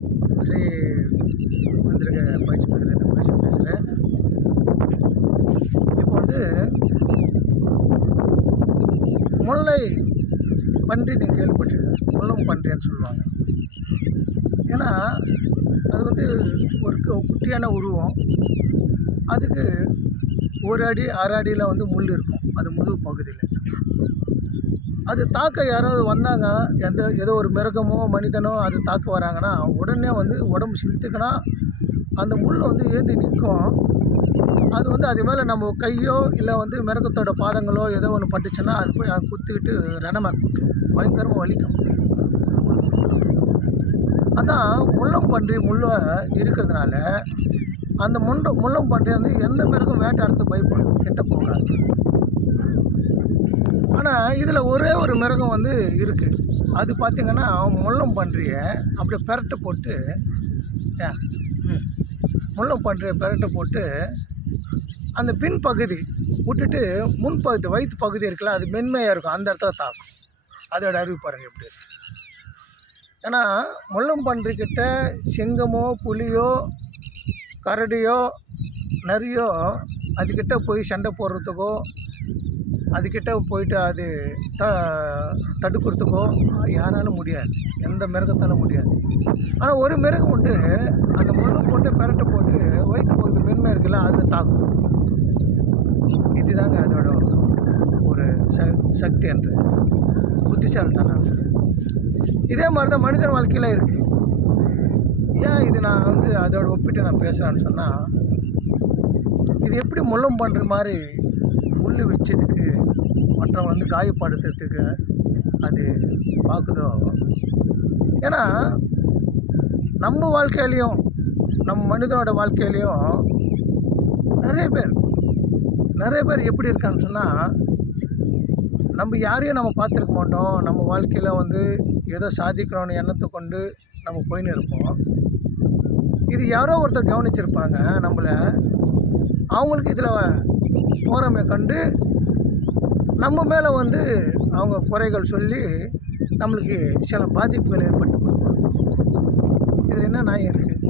ஸ்ரீ மந்திரிக பயிற்சி மையத்திலேருந்து புரட்சி பேசுகிறேன். இப்போ வந்து முல்லை பன்றி நீங்கள் கேள்விப்பட்டிருக்கேன். முள்ளும் பன்றின்னு சொல்லுவாங்க. ஏன்னா அது வந்து ஒரு குட்டியான உருவம். அதுக்கு 1 அடி 1/2 அடியில் வந்து முள் இருக்கும் அது முதுகு பகுதியில். அது தாக்க யாராவது வந்தாங்க, ஏதோ ஒரு மிருகமோ மனிதனோ அது தாக்க வராங்கன்னா உடனே வந்து உடம்பு சிலுத்துக்குனா அந்த முள் வந்து ஏந்தி நிற்கும். அது வந்து அது மேலே நம்ம கையோ இல்லை வந்து மிருகத்தோட பாதங்களோ ஏதோ ஒன்று பட்டுச்சுன்னா அது போய் குத்திக்கிட்டு ரணமாக்கி விட்டுரும். பயங்கரமாக வலிக்கும். அதான் முள்ளம் பன்றி முள்ளை இருக்கிறதுனால அந்த முள்ளம் பன்றி வந்து எந்த மிருகம் வேட்டையாடுறதுக்கு பயப்படும், கிட்ட போகாது. ஆனால் இதில் ஒரே ஒரு மிருகம் வந்து இருக்குது. அது பார்த்திங்கன்னா முள்ளம் பன்றியை அப்படியே பெரட்டை போட்டு முள்ளம் பன்றியை பெரட்டை போட்டு அந்த பின்பகுதி விட்டுட்டு முன்பகுதி வயிற்று பகுதி இருக்குல்ல, அது மென்மையாக இருக்கும், அந்த இடத்துல தாக்கும். அதோட அறிவு பாருங்கள் எப்படி இருக்கு. ஏன்னா முள்ளம் பன்றிக்கிட்ட சிங்கமோ புலியோ கரடியோ நரியோ அதுக்கிட்ட போய் சண்டை போடுறதுக்கோ அதுக்கிட்ட போயிட்டு அது தடுக்கிறதுக்கோ யாராலும் முடியாது, எந்த மிருகத்தாலும் முடியாது. ஆனால் ஒரு மிருகம் உண்டு, அந்த முள்ளம் போட்டு பெரட்டை போட்டு வயிற்று பகுதி மென்மை இருக்குல்ல அதில் தாக்கும். இதுதாங்க அதோட ஒரு சக்தி என்று புத்திசாலித்தனம். இதே மாதிரி தான் மனிதன் வாழ்க்கையில் இருக்குது. ஏன் இது நான் வந்து அதோட ஒப்பிட்டு நான் பேசுகிறேன்னு சொன்னால், இது எப்படி முள்ளம் பண்ணுற மாதிரி முள் வச்சிருக்கு மற்றவங்க வந்து காயப்படுத்துறதுக்கு அது பார்க்குதோ. ஏன்னா நம்ம வாழ்க்கையிலையும் நம்ம மனிதனோட வாழ்க்கையிலையும் நிறைய பேர் எப்படி இருக்கான்னு சொன்னால், நம்ம யாரையும் நம்ம பார்த்துருக்க மாட்டோம். நம்ம வாழ்க்கையில் வந்து ஏதோ சாதிக்கணும்னு எண்ணத்தை கொண்டு நம்ம போயின்னு இருப்போம். இது யாரோ ஒருத்தர் கவனிச்சிருப்பாங்க நம்மளை. அவங்களுக்கு இதில் போராமை கண்டு நம்ம மேலே வந்து அவங்க குறைகள் சொல்லி நம்மளுக்கு சில பாதிப்புகள் ஏற்படுத்தி கொடுப்பாங்க. இதில் என்ன நியாயம் இருக்குது?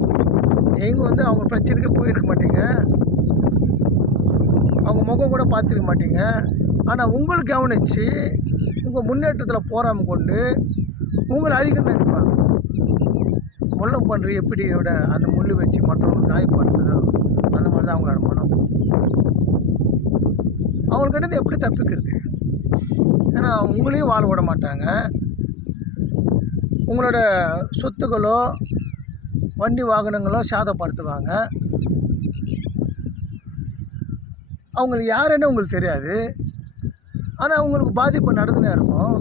நீங்கள் வந்து அவங்க பிரச்சனைக்கு போயிருக்க மாட்டீங்க, அவங்க முகம் கூட பார்த்துருக்க மாட்டீங்க. ஆனால் உங்களை கவனித்து உங்கள் முன்னேற்றத்தில் போராமல் கொண்டு உங்களை அழிக்கணும்னு நினைப்பாங்க. முள்ளம் பன்றி எப்படியோட அந்த முள் வச்சு மற்றவங்க காயப்படுத்துதோ அந்த மாதிரி தான் அவங்களோட மனம். அவங்கள்கிட்ட எப்படி தப்பிக்கிறது? ஏன்னா உங்களையும் வாழ விட மாட்டாங்க. உங்களோட சொத்துக்களோ வண்டி வாகனங்களோ சேதப்படுத்துவாங்க. அவங்களுக்கு யாருன்னு உங்களுக்கு தெரியாது, ஆனால் அவங்களுக்கு பாதிப்பு நடந்துனே இருக்கும்.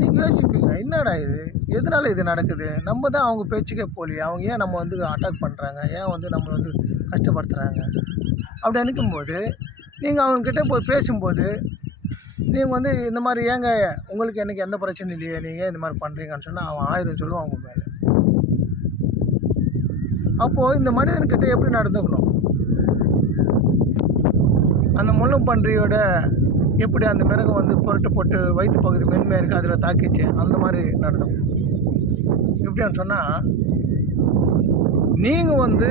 நீங்கள் யோசிப்பீங்க, என்னடா இது, எதனால் இது நடக்குது? நம்ம தான் அவங்க பேச்சுக்கே போகலையே, அவங்க ஏன் நம்ம வந்து அட்டாக் பண்ணுறாங்க, ஏன் வந்து நம்மளை வந்து கஷ்டப்படுத்துகிறாங்க அப்படி நினைக்கும்போது நீங்கள் அவங்கக்கிட்ட போய் பேசும்போது நீங்கள் வந்து இந்த மாதிரி ஏங்க உங்களுக்கு எனக்கு எந்த பிரச்சனையும் இல்லையே, நீங்கள் இந்த மாதிரி பண்ணுறீங்கன்னு சொன்னால் அவன் 1000 சொல்லுவான் அவங்க மேலே. அப்போது இந்த மனிதன்கிட்ட எப்படி நடந்துக்கணும்? அந்த முள்ளம் பன்றியோட எப்படி அந்த மிருகம் வந்து புரட்டு போட்டு வயிற்று பகுதி மென்மையாக இருக்குது அதில் தாக்கிச்சு அந்த மாதிரி நடந்துக்கணும். எப்படின்னு சொன்னால், நீங்கள் வந்து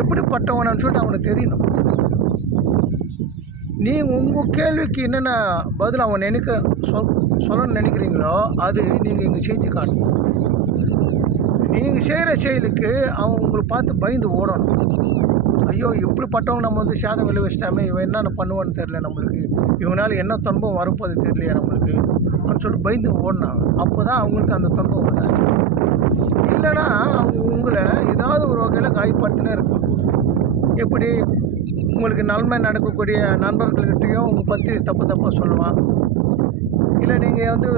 எப்படிப்பட்டவனு சொல்லிட்டு அவனுக்கு தெரியணும். நீங்கள் உங்கள் கேள்விக்கு என்னென்ன பதில் அவன் சொல்லணும்னு நினைக்கிறீங்களோ அது நீங்கள் இங்கே செஞ்சு காட்டணும். நீங்கள் செய்கிற செயலுக்கு அவன் உங்களை பார்த்து பயந்து ஓடணும். ஐயோ இப்படிப்பட்டவங்க நம்ம வந்து சேதம் விளைவிச்சிட்டாமே, இவன் என்னென்ன பண்ணுவான்னு தெரில, நம்மளுக்கு இவனால் என்ன துன்பம் வரப்போது தெரியலையா நம்மளுக்கு அப்படின்னு சொல்லிட்டு பயந்து ஓடினாங்க. அப்போ தான் அவங்களுக்கு அந்த துன்பம் வராது. இல்லைன்னா அவங்க உங்களை ஏதாவது ஒரு வகையில் காயப்படுத்தினே இருப்பாங்க. எப்படி உங்களுக்கு நன்மை நடக்கக்கூடிய நண்பர்கள்கிட்டையும் உங்களை பற்றி தப்பாக சொல்லுவான். இல்லை நீங்கள் வந்து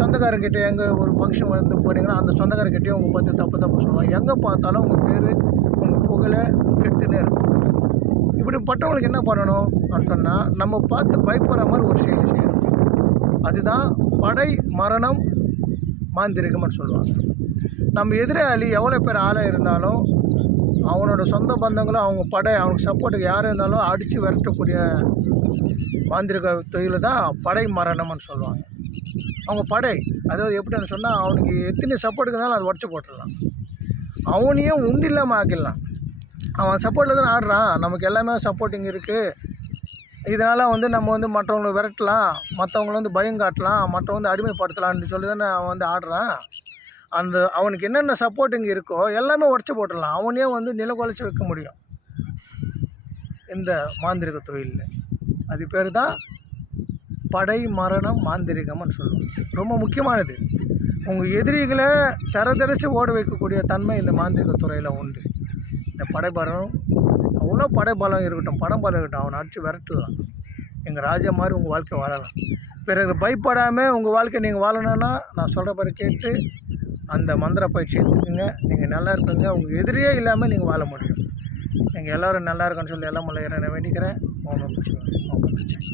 சொந்தக்காரங்கிட்ட எங்கே ஒரு ஃபங்க்ஷன் வந்து போனீங்கன்னா அந்த சொந்தக்காரங்கிட்டையும் உங்கள் பற்றி தப்பாக சொல்லுவான். எங்கே பார்த்தாலும் உங்கள் பேர் உங்கள் புகழை கெடுத்துன்னே இருக்கும். இப்படிப்பட்டவங்களுக்கு என்ன பண்ணணும் அப்படின்னு சொன்னால், நம்ம பார்த்து பயப்படுற மாதிரி ஒரு செயல் செய்யணும். அதுதான் படை மரணம் மாந்திரிகம்னு சொல்லுவாங்க. நம்ம எதிராளி எவ்வளோ பேர் ஆளாக இருந்தாலும் அவனோட சொந்த பந்தங்களும் அவங்க படை அவனுக்கு சப்போர்ட்டுக்கு யார் இருந்தாலும் அடித்து விரட்டக்கூடிய மாந்திரிக தொழில் தான் படை மரணம்னு சொல்லுவாங்க. அவங்க படை. அதாவது எப்படின்னு சொன்னால் அவனுக்கு எத்தனை சப்போர்ட்டுக்கு இருந்தாலும் அதை உடச்சி போட்டுடலாம். அவனையும் உண்டு இல்லாமல் ஆக்கிடலாம். அவன் சப்போர்ட்டில் தானே ஆடுறான். நமக்கு எல்லாமே சப்போர்ட்டிங் இருக்குது. இதனால் நம்ம மற்றவங்களை விரட்டலாம், மற்றவங்கள பயம் காட்டலாம், மற்றவங்க அடிமைப்படுத்தலான்னு சொல்லி தானே அவன் ஆடுறான். அவனுக்கு என்னென்ன சப்போர்ட்டிங் இருக்கோ எல்லாமே உடச்சி போட்டுடலாம். அவனையும் நிலக்குலைச்சி வைக்க முடியும் இந்த மாந்திரிக தொழிலில். அது பேர் தான் படை மரணம் மாந்திரிகம்னு சொல்லுவோம். ரொம்ப முக்கியமானது. உங்கள் எதிரிகளை தரதரிச்சு ஓட வைக்கக்கூடிய தன்மை இந்த மாந்திரிக துறையில் உண்டு. இந்த படைபலம் அவ்வளோ படைபலம் இருக்கட்டும், பணம் பலம் இருக்கட்டும், அவனை அடித்து விரட்டலாம். எங்கள் ராஜா மாதிரி உங்கள் வாழ்க்கை வாழலாம். பிறகு பயப்படாமல் உங்கள் வாழ்க்கை நீங்கள் வாழணுன்னா நான் சொல்கிற மாதிரி கேட்டு அந்த மந்திர பயிற்சி எடுத்துக்கோங்க. நீங்கள் நல்லா இருப்பீங்க. உங்கள் எதிரியே இல்லாமல் நீங்கள் வாழ முடியும். நீங்கள் எல்லோரும் நல்லா இருக்குன்னு சொல்லி எல்லாம் முல்லை இறைவனை வேண்டிக்கிறேன். ஓம் நம சிவாய. ஓம் நம சிவாய.